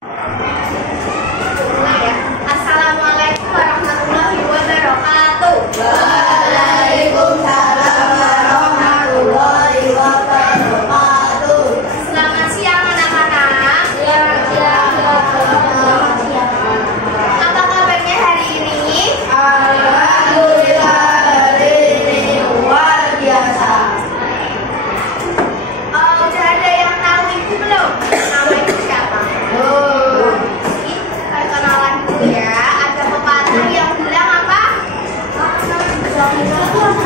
Mulai ya. Assalamualaikum warahmatullahi wabarakatuh. Waalaikumsalam warahmatullahi wabarakatuh. Selamat siang anak-anak. Selamat siang. Apa kabarnya hari ini? Alhamdulillah, hari ini luar biasa. Udah ada yang tahu ibu belum? Nama ibu siapa? Kenalan dulu ya. Ada pepatah yang bilang apa?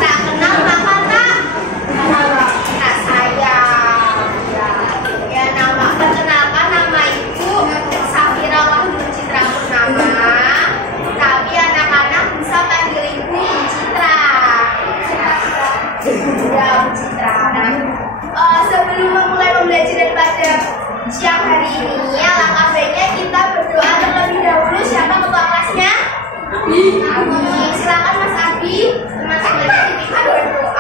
Tak kenal maka tak sayang. Ya, nama perkenalkan, nama ibu Safira Wahyu Citra Purnama. Tapi anak-anak bisa panggil ibu Bu Citra. Ya, Bu Citra. Sebelum memulai pembelajaran pada siang hari ini, alangkah baiknya kita berdoa terlebih dahulu. Siapa ketua kelasnya? Abi. Silakan Mas Abi, teman sebelahnya dipimpin berdoa.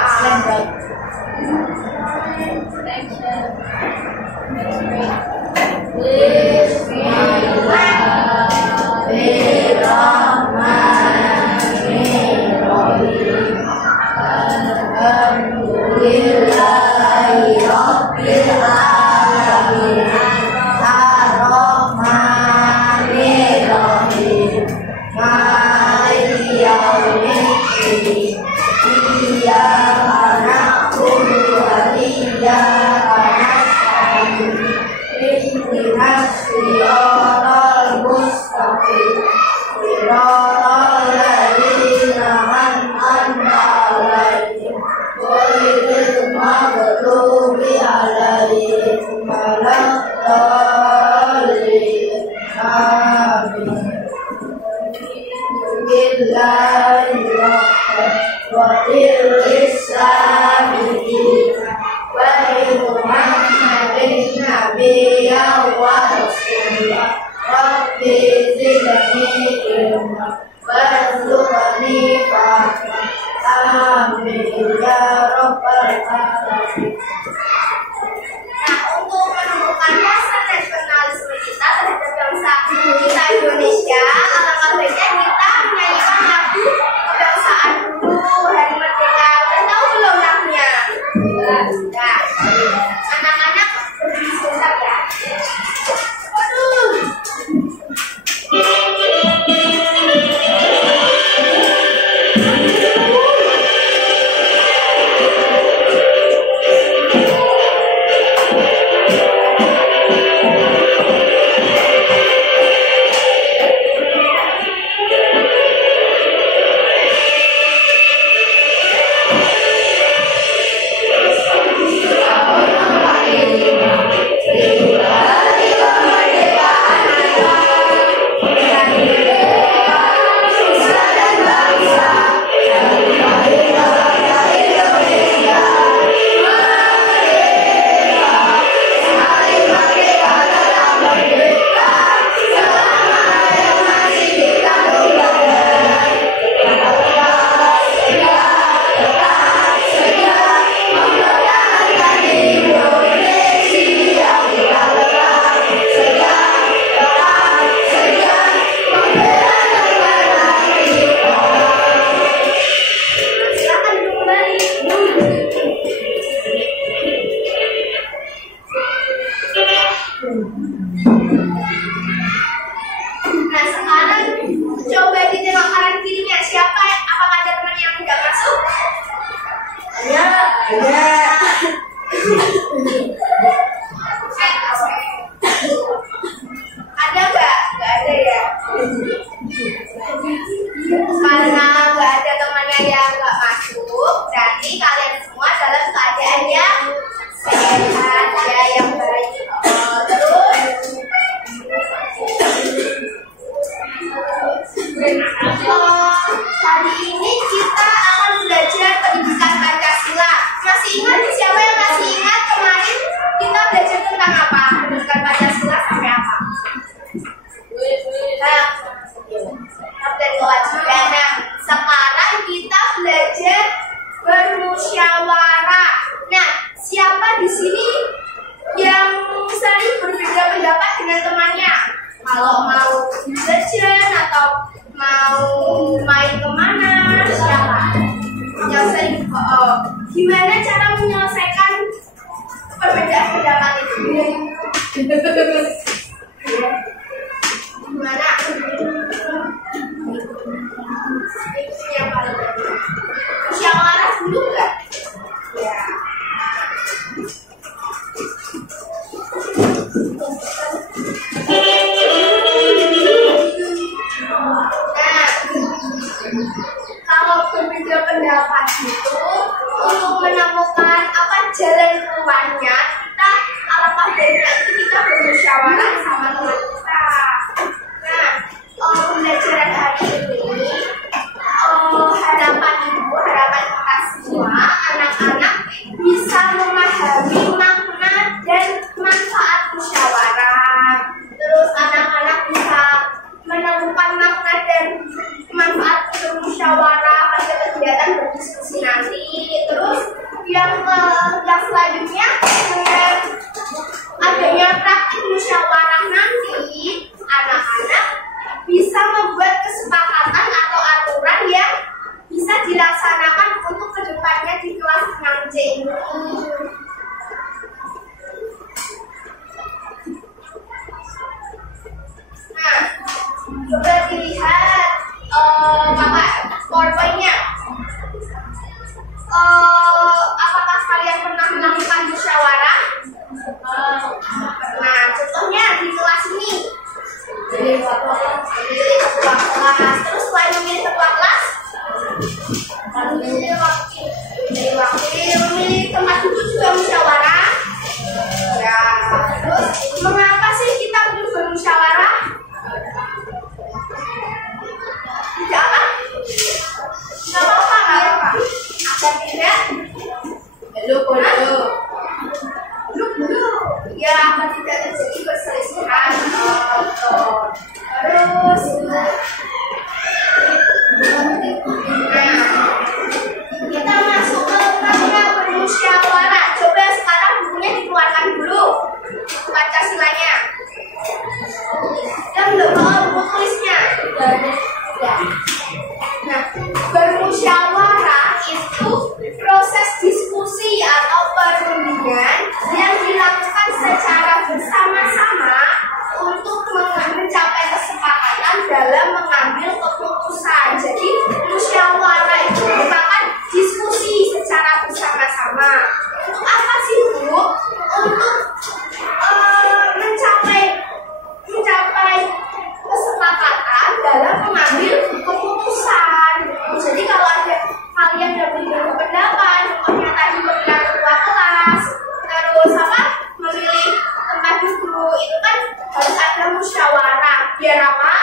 Bismillahirrahmanirrahim. Alhamdulillahirabbil alamin. Ar-Rahmanir-Rahim. Maliki yaumiddin. Iyyaka na'budu wa iyyaka nasta'in. Ihdinas siratal mustaqim. Siratal ladzina an'amta 'alaihim ghairil maghdubi 'alaihim waladdallin. Amin. Bismillahirrahmanirrahim. Wa Muhammadin nabiyyan wa rasulah. Rabbi zidni ilma warzuqni fahma. Amin ya rabbal alamin. Nah, untuk menumbuhkan rasa nasionalisme kita terhadap bangsa kita Indonesia, alangkah baiknya kita menyanyikan lagu Kalau mau jajan atau mau main kemana, siapa? Nyelesain. Gimana cara menyelesaikan perbedaan pendapat itu? Gimana? Itu yang paling penting. Musyawarah dulu nggak? Ya. Kalau berbeda pendapat itu untuk menemukan apa jalan keluarnya, kita alangkah baiknya itu kita bermusyawarah sama teman kita. Nah, pembelajaran hari ini harapan ibu, harapan kita semua anak-anak bisa memahami makna dan manfaat musyawarah. Terus anak-anak bisa menemukan makna dan manfaat bermusyawarah pada kegiatan berdiskusi nanti. Terus yang selanjutnya dengan adanya praktik musyawarah nanti, anak-anak bisa membuat kesepakatan atau aturan yang bisa dilaksanakan untuk kedepannya di kelas 6C ini. Nah, coba dilihat PowerPoint-nya. Apakah kalian pernah melakukan musyawarah? Nah, contohnya di kelas ini. Jadi ketua kelas. Terus selain memilih ketua kelas, memilih tempat duduk juga musyawarah. Ya. Terus mengapa sih kita perlu bermusyawarah? Tidak apa? Tidak apa-apa, nggak apa-apa. Apa tidak? Dulu. Ya, apa tidak terjadi perselisihan? Terus, kita masuk ke lembaga bermusyawarah. Coba sekarang bukunya dikeluarkan dulu, Pancasilanya. Dan belum bawa buku tulisnya. Nah, bermusyawarah itu proses diskusi atau perundingan yang dilakukan secara bersama-sama untuk mencapai kesepakatan dalam mengambil keputusan. Jadi musyawarah itu merupakan diskusi secara bersama-sama. Untuk apa sih, Bu? Untuk mencapai kesepakatan dalam mengambil keputusan. Jadi kalau ada kalian yang berbeda pendapat, contohnya tadi memilih ketua kelas, terus memilih tempat duduk, itu kan harus ada musyawarah. Biar apa?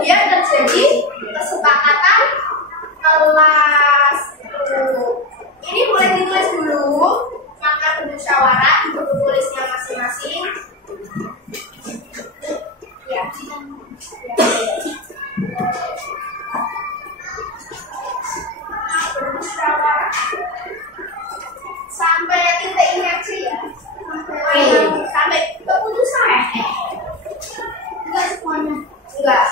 Biar terjadi kesepakatan kelas. Ini boleh ditulis dulu makna bermusyawarah di buku tulisnya masing-masing. Ya. Bermusyawarah sampai titik ini aja ya. Sampai keputusan. Enggak semuanya. Enggak.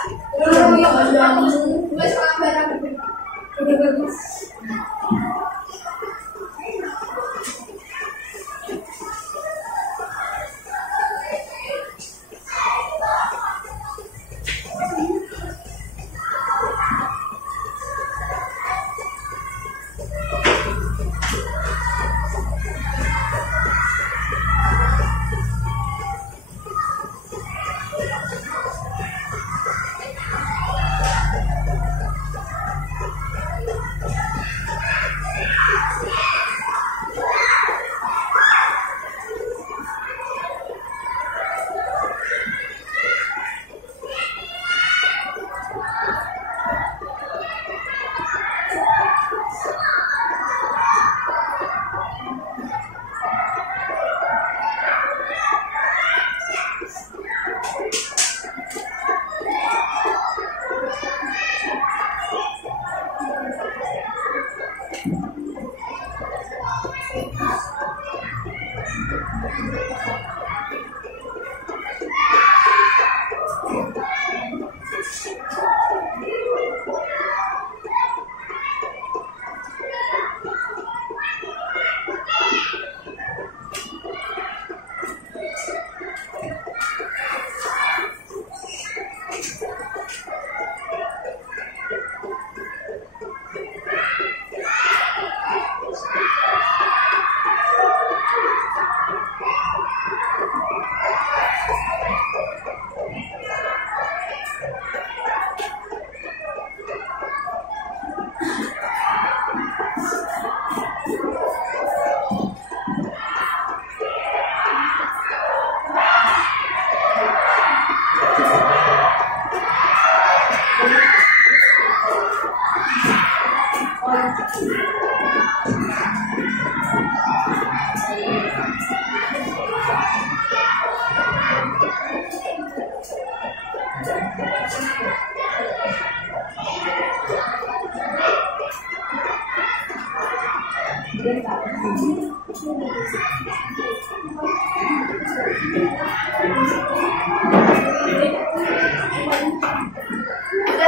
Udah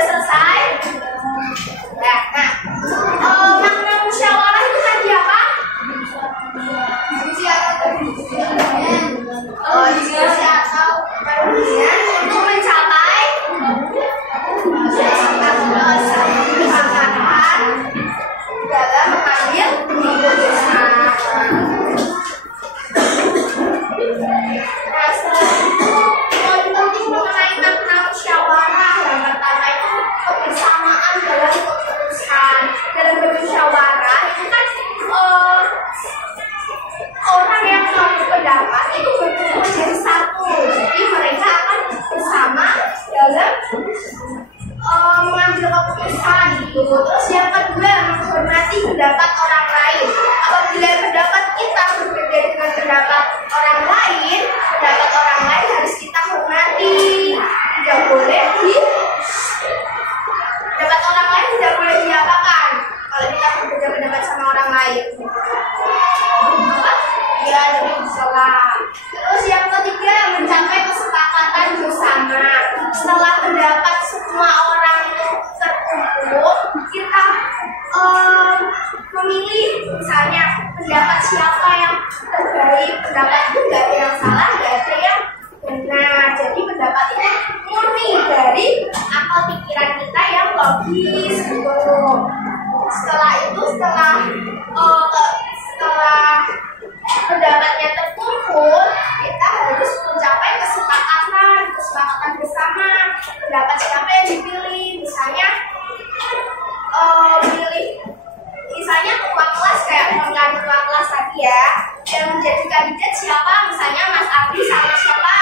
selesai? Ya, nah, makna musyawarah itu tadi apa? Diskusi atau perundingan untuk mencapai kesepakatan dalam mengambil keputusan. Nah, setelah itu poin penting mengenai makna musyawarah yang pertama itu kebersamaan dalam keputusan. Dalam bermusyawarah itu kan orang yang mau berpendapat itu berkumpul menjadi satu. Jadi mereka akan bersama dalam mengambil keputusan gitu. Terus yang kedua, menghormati pendapat orang lain. Apabila pendapat kita berbeda dengan pendapat orang lain harus kita hormati. Tidak boleh pendapat orang lain tidak boleh diapakan kalau kita berbeda pendapat sama orang lain. Ya, jadi salah. Terus yang ketiga, mencapai kesepakatan bersama. Setelah pendapat semua orang terkumpul, kita memilih misalnya pendapat siapa yang terbaik. Pendapat itu nggak ada yang salah, nggak ada yang benar. Jadi pendapat itu murni dari akal pikiran kita yang logis. Setelah itu, setelah pendapatnya terkumpul, kita harus mencapai kesepakatan bersama. Pendapat siapa yang dipilih, misalnya misalnya ketua kelas, kayak pemilihan ketua kelas tadi ya, yang menjadi kandidat siapa, misalnya Mas Abdi sama siapa?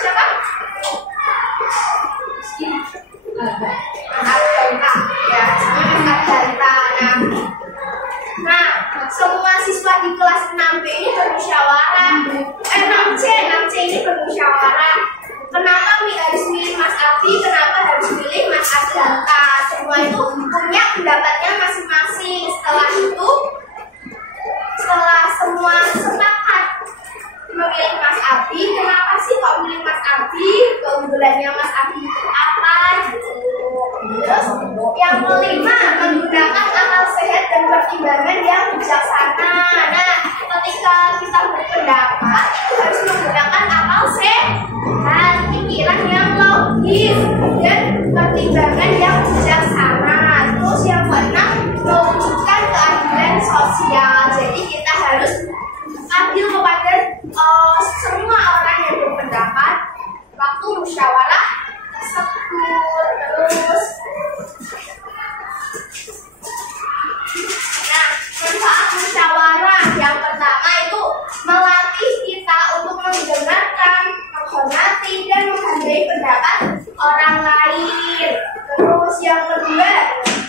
Siapa? Mas ya, Mas Adanta. Nah, semua siswa di kelas 6B ini bermusyawarah. 6C ini bermusyawarah. Kenapa harus milih Mas Abdi? Kenapa harus milih Mas Adanta? Semua itu punya pendapatnya masing-masing. Setelah semua sepakat memilih Mas Abdi, kenapa sih kok milih Mas Abdi? Keunggulannya Mas Abdi itu apa? Gitu. Terus yang kelima, menggunakan akal sehat dan pertimbangan yang bijaksana. Nah, ketika kita berpendapat itu harus menggunakan akal sehat, pikiran yang logis dan pertimbangan yang bijaksana. Terus yang keenam, mewujudkan keadilan sosial. Jadi kita harus adil kepada semua orang yang berpendapat waktu musyawarah tersebut. Terus manfaat musyawarah yang pertama itu melatih kita untuk mendengarkan, menghormati dan menghargai pendapat orang lain. Terus yang kedua,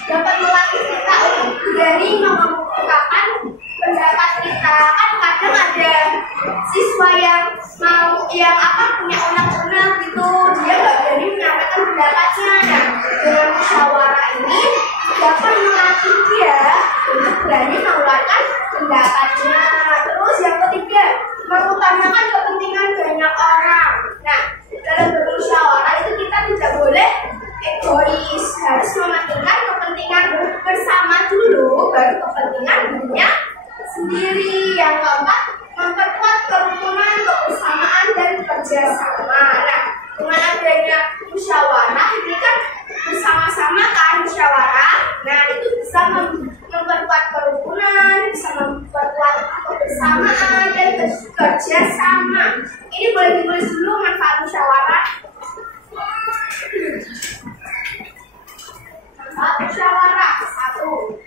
dapat melatih kita untuk berani mengungkapkan pendapat kita. Kan kadang ada siswa yang punya unek-unek gitu, dia nggak berani menyampaikan pendapatnya. Nah, dengan musyawarah ini dapat melatih dia untuk berani mengeluarkan pendapatnya. Terus yang ketiga, mengutamakan kepentingan banyak orang. Nah, dalam bermusyawarah itu kita tidak boleh egois, harus mementingkan kepentingan bersama dulu, baru kepentingan dirinya sendiri. Yang keempat, memperkuat kerukunan, kebersamaan dan kerjasama. Nah, dengan adanya musyawarah ini kan bersama-sama kan musyawarah. Nah, itu bisa memperkuat kerukunan, bisa memperkuat kebersamaan dan kerjasama. Ini boleh ditulis dulu manfaat musyawarah. Manfaat musyawarah 1.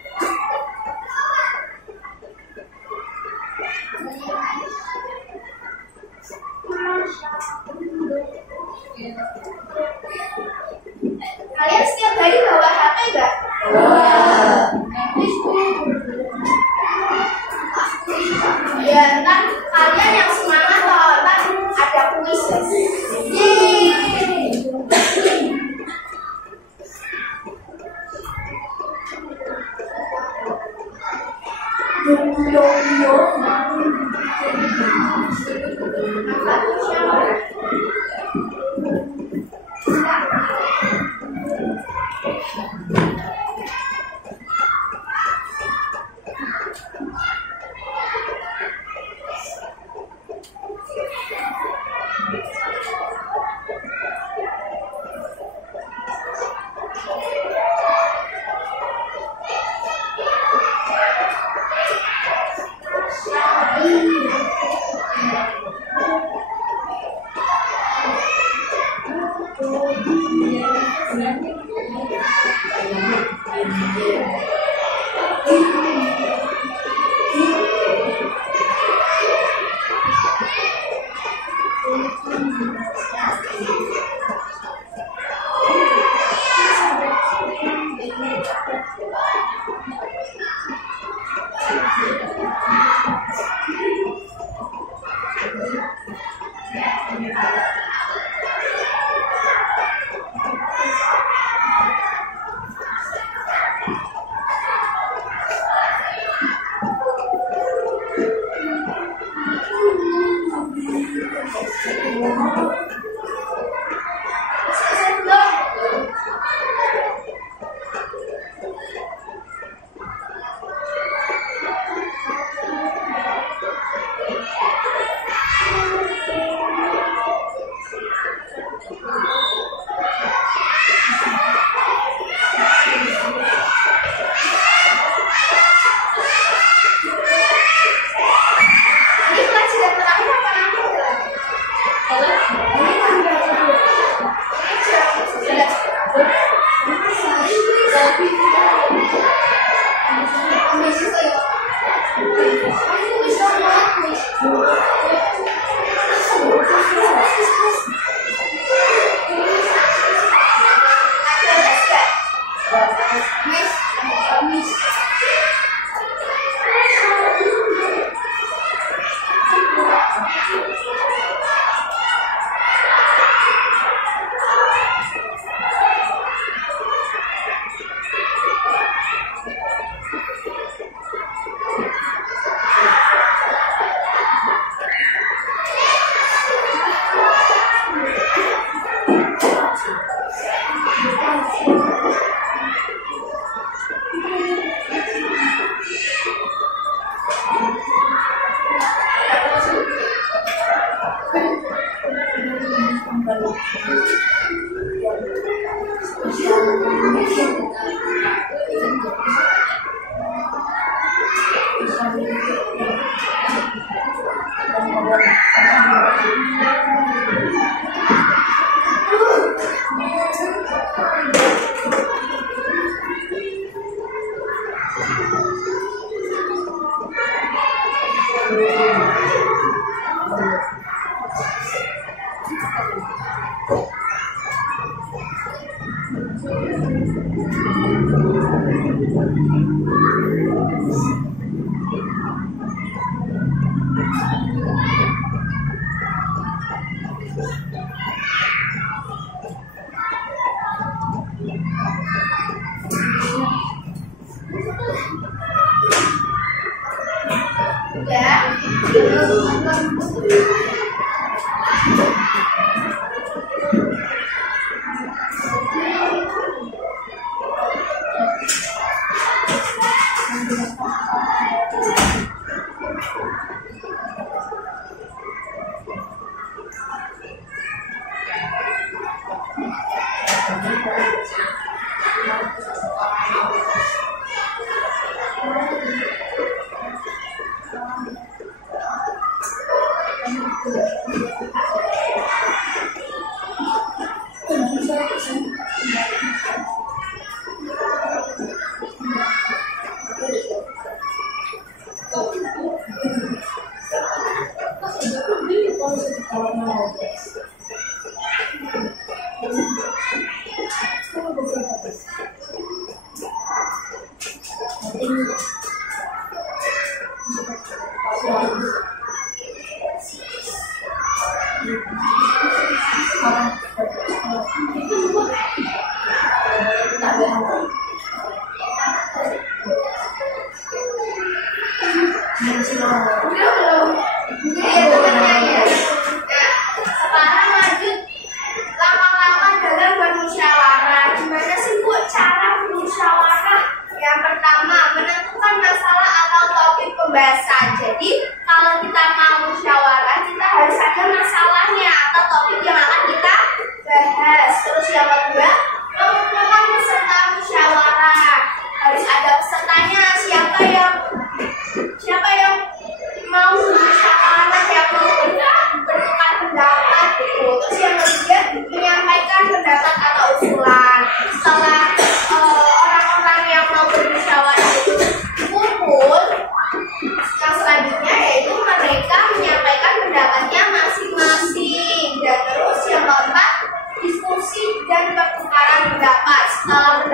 Kalian setiap hari bawa HP nggak? Ya, ntar kalian yang semangat loh, ntar ada kuis. Jadi kalau kita mau musyawarah kita harus ada masalahnya atau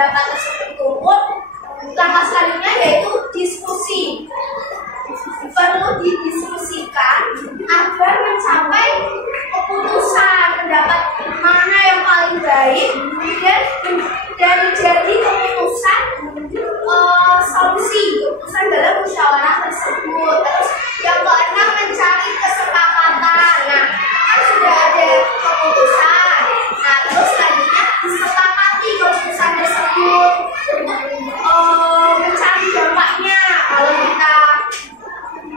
pendapat tersebut kumpul, langkah selanjutnya yaitu diskusi. Perlu didiskusikan agar mencapai keputusan pendapat mana yang paling baik dan menjadi keputusan solusi keputusan dalam musyawarah tersebut. Terus yang keenam, mencari kesepakatan. Nah, kan sudah ada keputusan. Nah, terus selanjutnya disepakati keputusan tersebut untuk mencari dampaknya. Kalau kita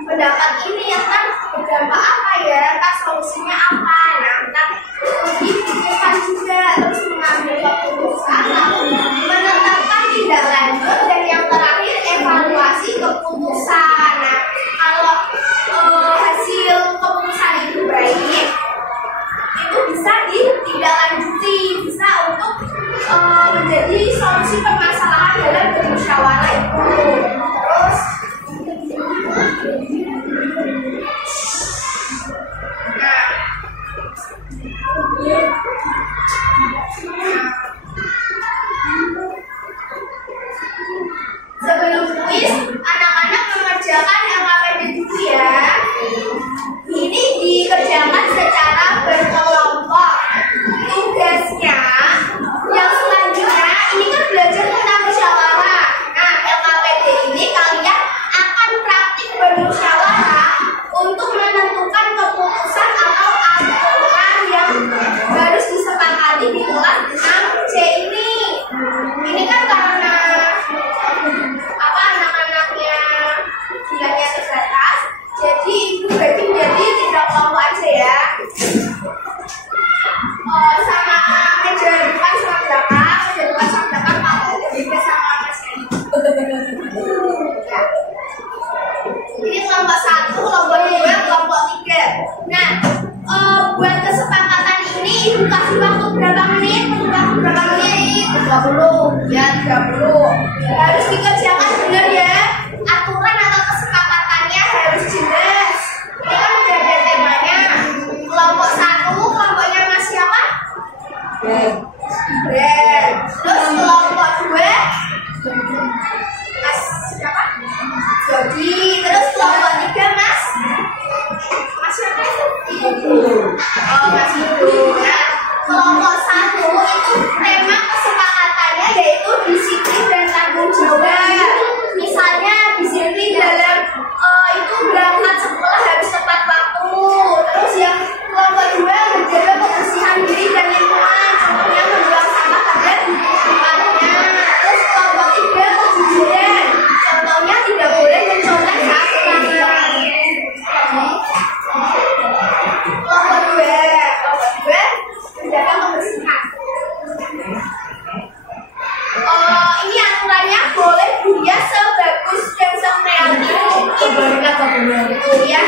pendapat ini akan berdampak apa ya, ntar solusinya apa, nah ntar dipikirkan juga, terus mengambil keputusan, lalu menetapkan tindak lanjut, dan yang terakhir evaluasi keputusan. Nah, kalau hasil keputusan itu baik, itu bisa ditindaklanjuti, bisa untuk menjadi solusi permasalahan dalam bermusyawarah itu. Terus sebelum kuis, anak-anak mengerjakan LKPD dulu ya. Ini dikerjakan secara berkelompok. Tugasnya yang selanjutnya ini kan belajar tentang musyawarah. Nah, LKPD ini kalian akan praktik bermusyawarah untuk menentukan keputusan atau aturan yang harus disepakati di kelas 6C ini. Ini kan karena anak-anaknya nilainya terbatas, jadi itu bagi menjadi 3 kelompok aja ya. Sama meja depan sama belakang, meja depan sama belakang pakai juga sama masnya. Ini kelompok 1, kelompok 2, kelompok 3. Nah, buat kesepakatan ini ibu kasih waktu berapa menit? 30 ya, 30. Harus dikerjakan benar ya. Aturan atau kesepakatannya harus jelas. Ini kan udah ada temanya. Kelompok 1, kelompoknya Mas siapa? Ben. Terus kelompok 2 Mas siapa? Jody. Terus kelompok 3 Mas siapa itu? Oh, Mas Ibu. Nah, kelompok 1 itu tema kesepakatannya yaitu disiplin dan tanggung jawab. Misalnya disiplin dalam itu berangkat sekolah harus tepat waktu. Terus yang kelompok 2 menjaga kebersihan diri dan lingkungan, contohnya membuang sampah pada tempatnya. Terus kelompok 3 kejujuran, contohnya tidak boleh mencontek saat pelanggaran. Kelompok 2 menjaga kebersihan. Ini aturannya boleh dia sebagus dan sekreatif mungkin. Itu ya.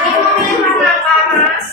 Ini memilih warna apa, Mas?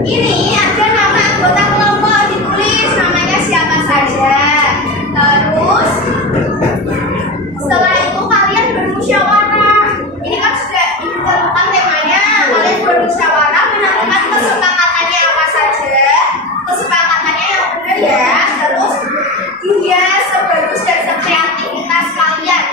Ini ada nama anggota kelompok, ditulis namanya siapa saja. Terus setelah itu kalian bermusyawarah. Ini kan sudah ditentukan temanya. Kalian bermusyawarah menentukan kesepakatannya apa saja. Kesepakatannya yang benar ya. Terus dia sebagus dan sekreativitas kalian.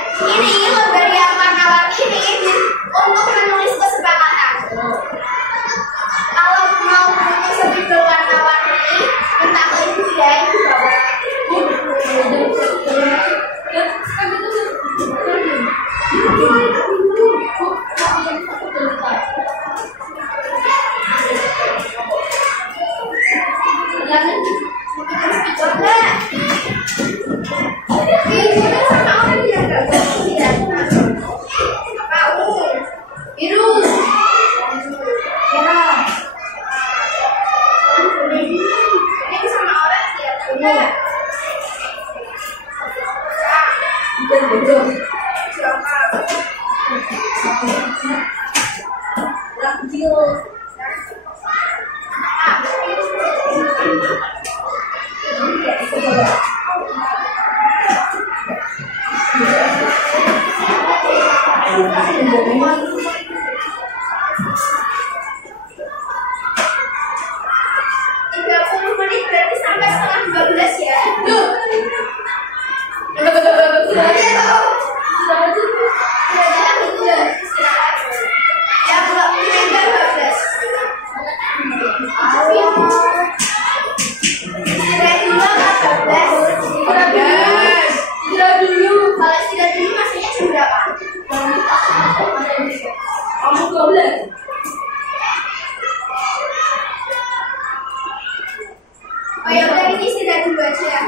Oh ya udah, ini istirahat dulu aja.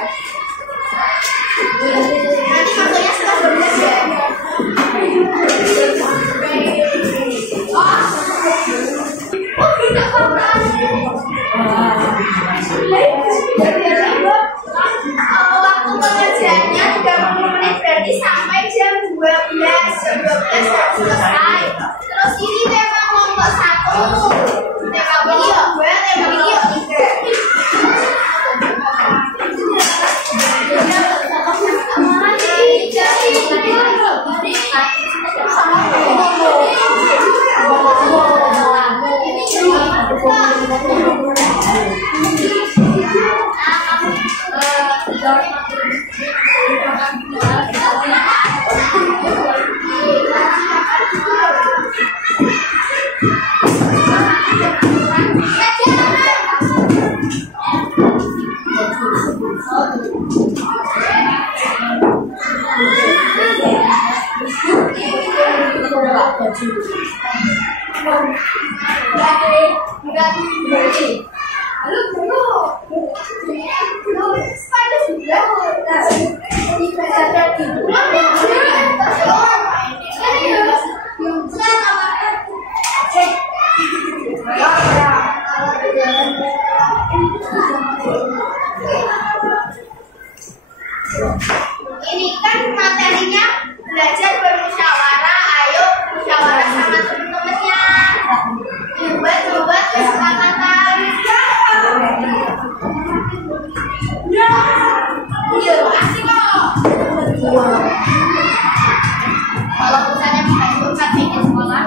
Nanti masuknya setelah 12 ya. Waktu pengerjaannya 30 menit, berarti sampai jam 12. Jam 12 harus selesai. Terus ini tema kelompok 1, tema video 2, tema video 3. Ini kan materinya belajar bermusyawarah. Ayo musyawarah sama teman-temannya. Buat kesepakatan. Ya, asik kok. Kalau misalnya kita ikut praktekin sekolah,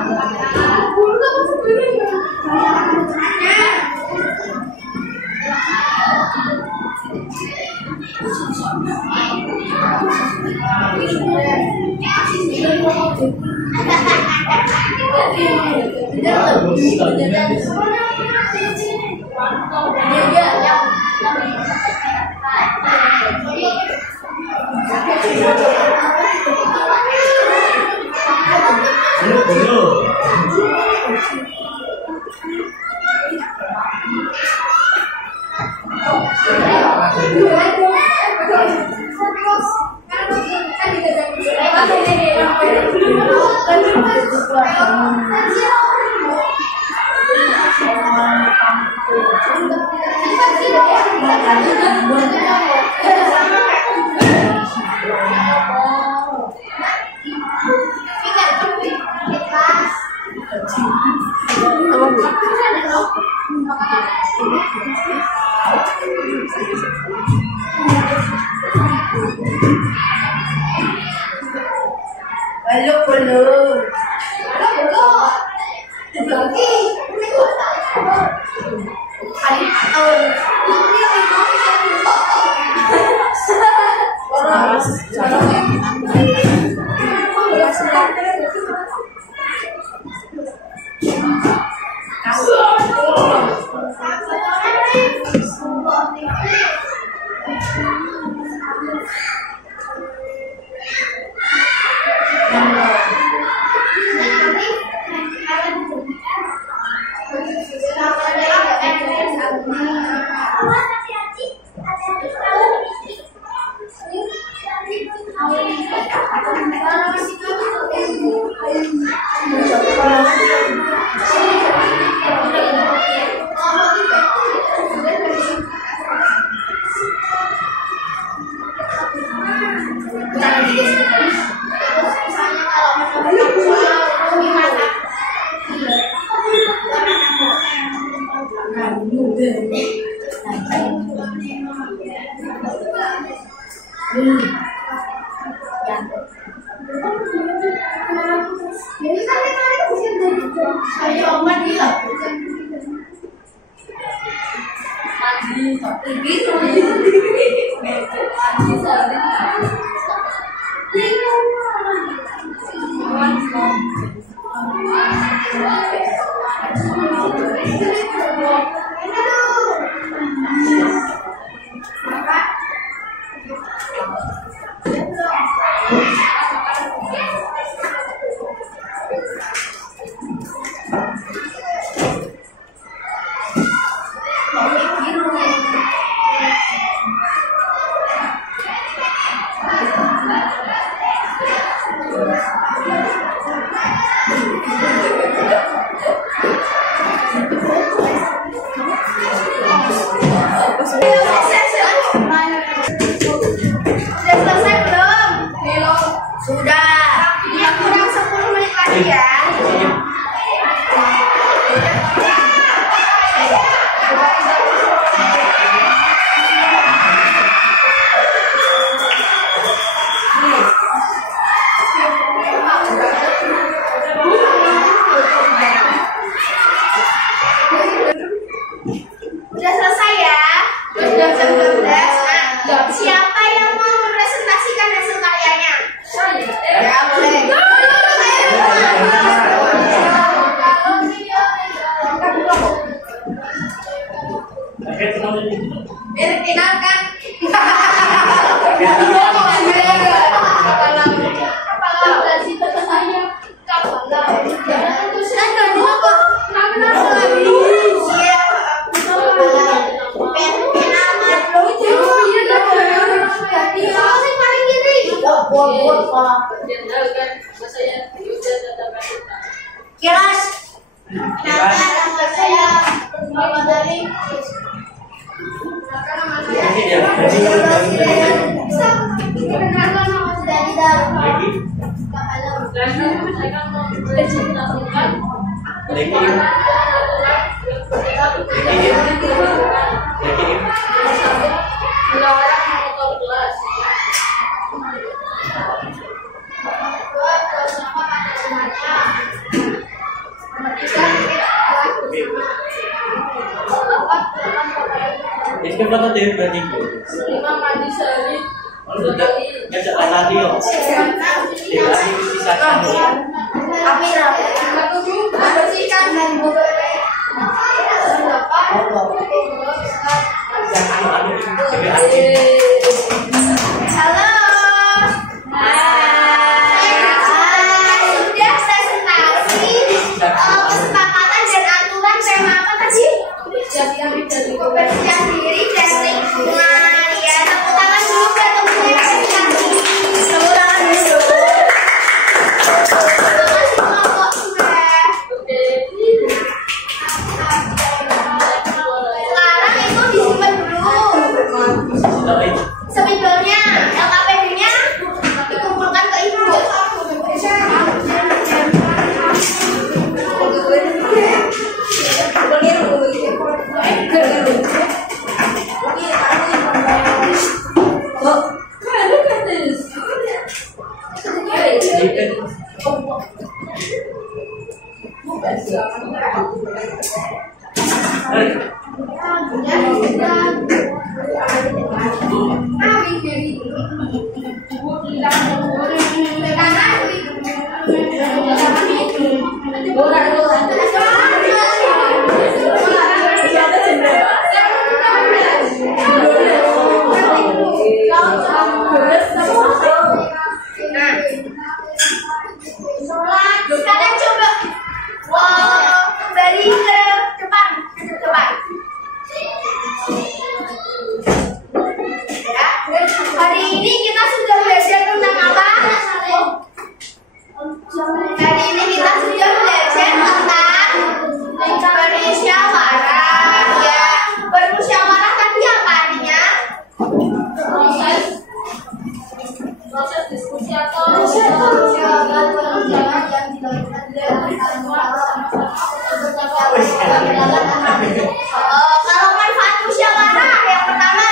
Kalau manfaat musyawarah yang pertama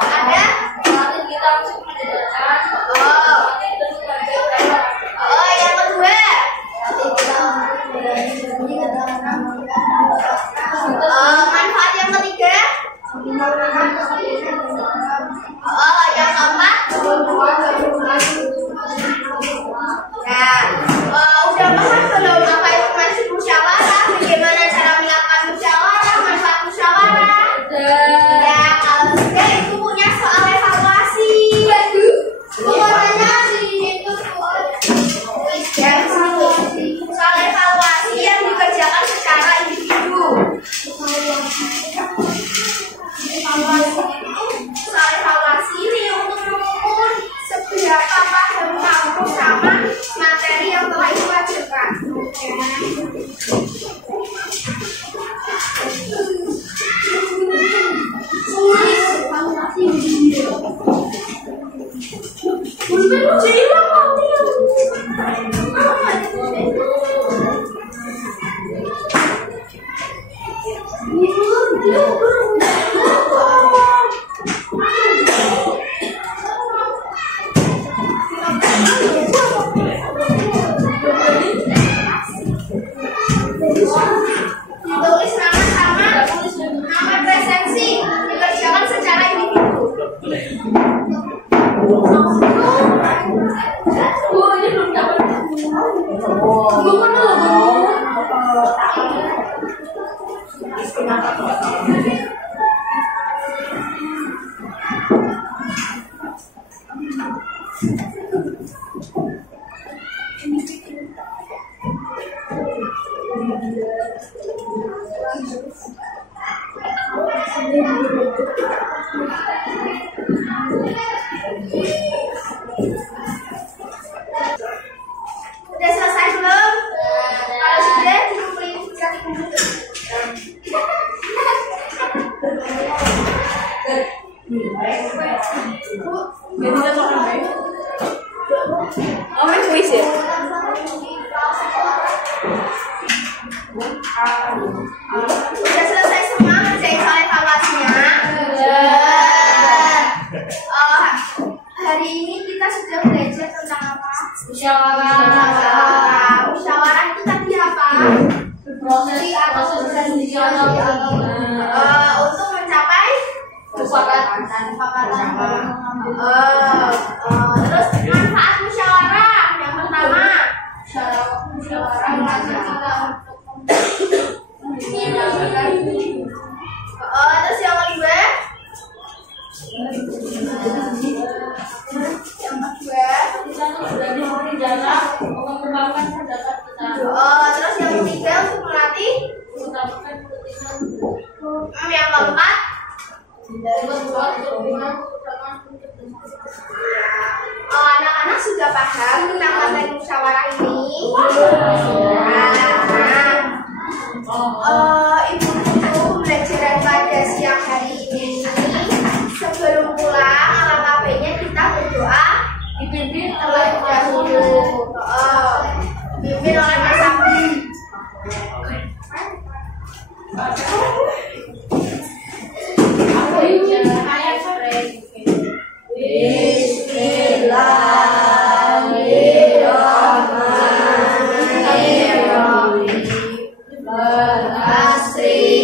ada Oh, yang keempat. Nah, udah paham belum apa itu maksud musyawarah? Bagaimana cara melakukan musyawarah, manfaat musyawarah? Ya, kalau sudah itu punya soal evaluasi. Pokoknya itu soal evaluasi yang dikerjakan secara individu. Soal evaluasi ini untuk mengukur seberapa paham kamu sama materi yang telah ibu ajarkan. Tulis nama sama nama presensi dikerjakan secara individu. Udah selesai belum? Kalau sudah dikumpulin kuis ya? Udah selesai semua ngerjain soal evaluasinya. Hari ini kita sudah belajar tentang apa? Musyawarah. Musyawarah itu tadi apa? Proses untuk mencapai kesepakatan. Terus manfaat musyawarah yang pertama. Terus yang kedua. Terus yang ketiga untuk melatih. Yang keempat. Anak-anak sudah paham tentang materi musyawarah ini. Ibu pembelajaran pada siang hari ini. Sebelum pulang, alangkah kita berdoa dipimpin terlebih dahulu. Dipimpin oleh Mas Abdi. Bismillahirrahmanirrahim. Berasri